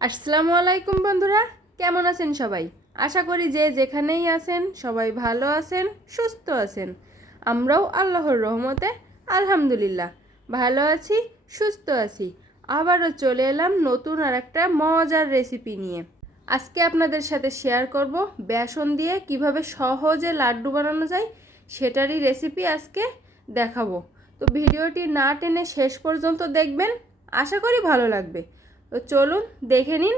আসসালামু আলাইকুম বন্ধুরা, কেমন আছেন সবাই? আশা করি যে যেখানেই আছেন সবাই ভালো আছেন, সুস্থ আছেন। আমরাও আল্লাহর রহমতে আলহামদুলিল্লাহ ভালো আছি, সুস্থ আছি। আবারও চলে এলাম নতুন আর একটা মজার রেসিপি নিয়ে। আজকে আপনাদের সাথে শেয়ার করব বেসন দিয়ে কিভাবে সহজে লাড্ডু বানানো যায়, সেটারই রেসিপি আজকে দেখাবো। তো ভিডিওটি না টেনে শেষ পর্যন্ত দেখবেন, আশা করি ভালো লাগবে। তো চলুন দেখে নিন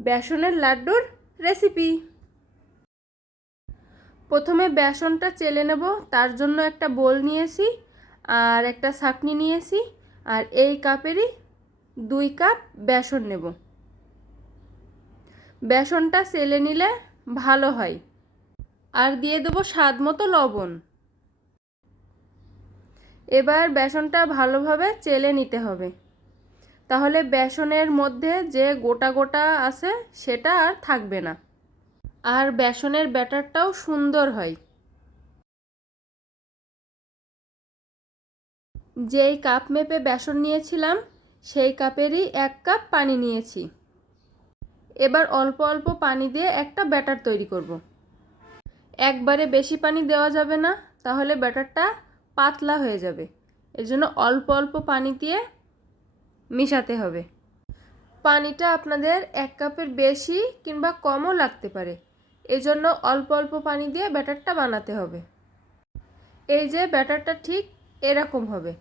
বেসনের লাড্ডুর রেসিপি। প্রথমে বেসনটা চেলে নেব, তার জন্য একটা বোল নিয়েছি আর একটা ছাঁকনি নিয়েছি, আর এই কাপেরই 2 কাপ বেসন নেব। বেসনটা চেলে নিলে ভালো হয়। আর দিয়ে দেবো স্বাদ মতো লবণ। এবার বেসনটা ভালোভাবে চেলে নিতে হবে, তাহলে বেসনের মধ্যে যে গোটা গোটা আছে সেটা আর থাকবে না, আর বেসনের ব্যাটারটাও সুন্দর হয়। যেই কাপ মেপে বেসন নিয়েছিলাম সেই কাপেরই 1 কাপ পানি নিয়েছি। এবার অল্প অল্প পানি দিয়ে একটা ব্যাটার তৈরি করব। একবারে বেশি পানি দেওয়া যাবে না, তাহলে ব্যাটারটা পাতলা হয়ে যাবে। এজন্য অল্প অল্প পানি দিয়ে মিশাতে হবে। পানিটা আপনাদের 1 কাপের বেশি কিংবা কমও লাগতে পারে, এজন্য অল্প অল্প পানি দিয়ে ব্যাটারটা বানাতে হবে। এই যে ব্যাটারটা ঠিক এরকম হবে,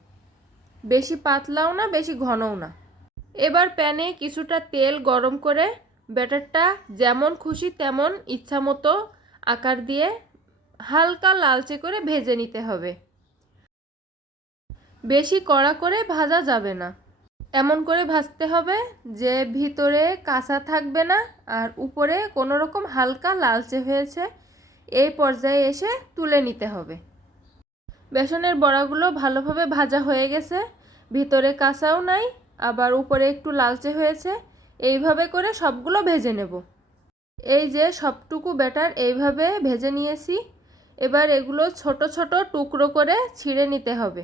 বেশি পাতলাও না বেশি ঘনও না। এবার প্যানে কিছুটা তেল গরম করে ব্যাটারটা যেমন খুশি তেমন ইচ্ছামতো আকার দিয়ে হালকা লালচে করে ভেজে নিতে হবে। বেশি কড়া করে ভাজা যাবে না, এমন করে ভাজতে হবে যে ভিতরে কাঁচা থাকবে না আর উপরে কোনো রকম হালকা লালচে হয়েছে, এই পর্যায়ে এসে তুলে নিতে হবে। বেসনের বড়াগুলো ভালোভাবে ভাজা হয়ে গেছে, ভিতরে কাঁচাও নাই আবার উপরে একটু লালচে হয়েছে। এইভাবে করে সবগুলো ভেজে নেব। এই যে সবটুকু ব্যাটার এইভাবে ভেজে নিয়েছি। এবার এগুলো ছোট ছোট টুকরো করে ছিঁড়ে নিতে হবে,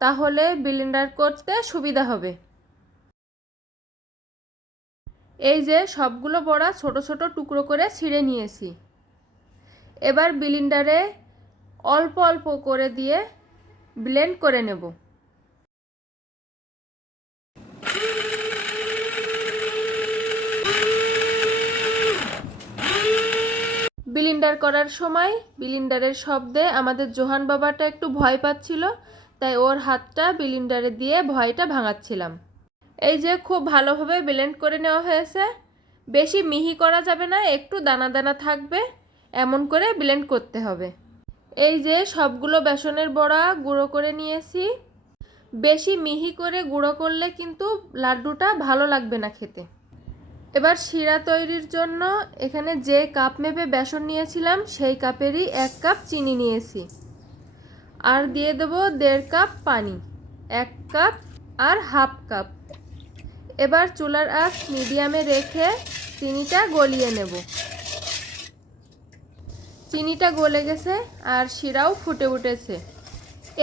তাহলে ব্লেন্ডার করতে সুবিধা হবে। এই যে সবগুলো বড়া ছোট ছোট টুকরো করে ছিঁড়ে নিয়েছি। এবার ব্লেন্ডারে অল্প অল্প করে দিয়ে ব্লেন্ড করে নেব। ব্লেন্ডার করার সময় ব্লেন্ডারের শব্দে আমাদের জোহান বাবাটা একটু ভয় পাচ্ছিল, তাই ওর হাতটা ব্লেন্ডারে দিয়ে ভয়টা ভাঙাচ্ছিলাম। এই যে খুব ভালোভাবে ব্লেন্ড করে নেওয়া হয়েছে। বেশি মিহি করা যাবে না, একটু দানা দানা থাকবে, এমন করে ব্লেন্ড করতে হবে। এই যে সবগুলো বেসনের বড়া গুঁড়ো করে নিয়েছি। বেশি মিহি করে গুঁড়ো করলে কিন্তু লাড্ডুটা ভালো লাগবে না খেতে। এবার শিরা তৈরির জন্য এখানে যে কাপ মেপে বেসন নিয়েছিলাম সেই কাপেরই 1 কাপ চিনি নিয়েছি, আর দিয়ে দেব 1.5 কাপ পানি, 1 কাপ আর হাফ কাপ। এবার চুলার আঁচ মিডিয়ামে রেখে চিনিটা গলিয়ে নেব। চিনিটা গলে গেছে আর শিরাও ফুটে উঠেছে।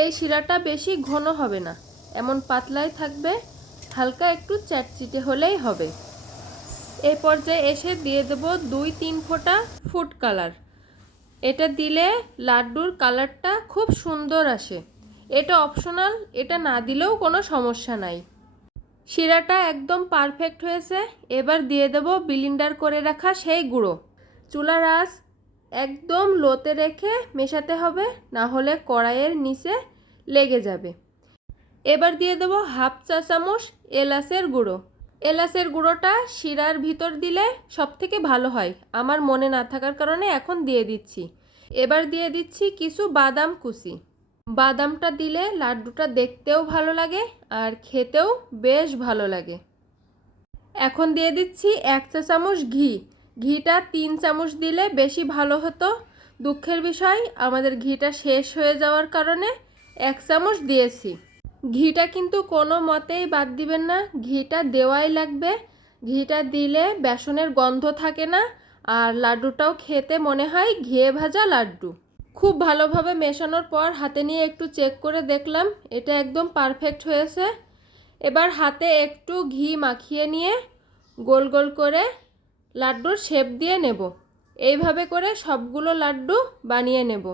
এই শিরাটা বেশি ঘন হবে না, এমন পাতলাই থাকবে, হালকা একটু চ্যাটচিটে হলেই হবে। এই পর্যায়ে এসে দিয়ে দেব 2-3 ফোঁটা ফুড কালার। এটা দিলে লাড্ডুর কালারটা খুব সুন্দর আসে। এটা অপশনাল, এটা না দিলেও কোনো সমস্যা নাই। শিরাটা একদম পারফেক্ট হয়েছে। এবার দিয়ে দেব ব্লেন্ডার করে রাখা সেই গুঁড়ো। চুলার আঁচ একদম লোতে রেখে মেশাতে হবে, না হলে কড়াইয়ের নিচে লেগে যাবে। এবার দিয়ে দেব হাফ চা চামচ এলাচের গুঁড়ো। এলাচের গুঁড়োটা শিরার ভিতর দিলে সবথেকে ভালো হয়, আমার মনে না থাকার কারণে এখন দিয়ে দিচ্ছি। এবার দিয়ে দিচ্ছি কিছু বাদাম কুচি। বাদামটা দিলে লাড্ডুটা দেখতেও ভালো লাগে আর খেতেও বেশ ভালো লাগে। এখন দিয়ে দিচ্ছি 1 চা চামচ ঘি। ঘিটা 3 চামচ দিলে বেশি ভালো হতো। দুঃখের বিষয় আমাদের ঘিটা শেষ হয়ে যাওয়ার কারণে 1 চামচ দিয়েছি। ঘিটা কিন্তু কোনো মতেই বাদ দিবেন না, ঘিটা দেওয়াই লাগবে। ঘিটা দিলে বেসনের গন্ধ থাকে না আর লাড্ডুটাও খেতে মনে হয় ঘিয়ে ভাজা লাড্ডু। খুব ভালোভাবে মেশানোর পর হাতে নিয়ে একটু চেক করে দেখলাম এটা একদম পারফেক্ট হয়েছে। এবার হাতে একটু ঘি মাখিয়ে নিয়ে গোল গোল করে লাড্ডুর শেপ দিয়ে নেব। এইভাবে করে সবগুলো লাড্ডু বানিয়ে নেব।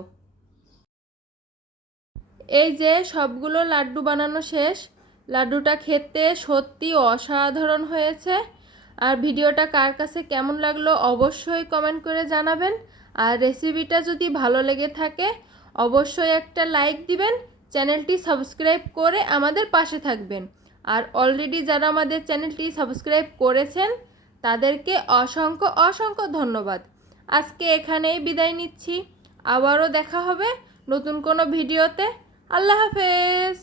এই যে সবগুলো লাড্ডু বানানো শেষ। লাড্ডুটা খেতে সত্যি অসাধারণ হয়েছে। আর ভিডিওটা কার কাছে কেমন লাগলো অবশ্যই কমেন্ট করে জানাবেন। আর রেসিপিটা যদি ভালো লেগে থাকে অবশ্যই একটা লাইক দিবেন, চ্যানেলটি সাবস্ক্রাইব করে আমাদের পাশে থাকবেন। আর অলরেডি যারা আমাদের চ্যানেলটি সাবস্ক্রাইব করেছেন তাদেরকে অসংখ্য অসংখ্য ধন্যবাদ। আজকে এখানেই বিদায় নিচ্ছি। আবারও দেখা হবে নতুন কোনো ভিডিওতে। আল্লাহ হাফেজ।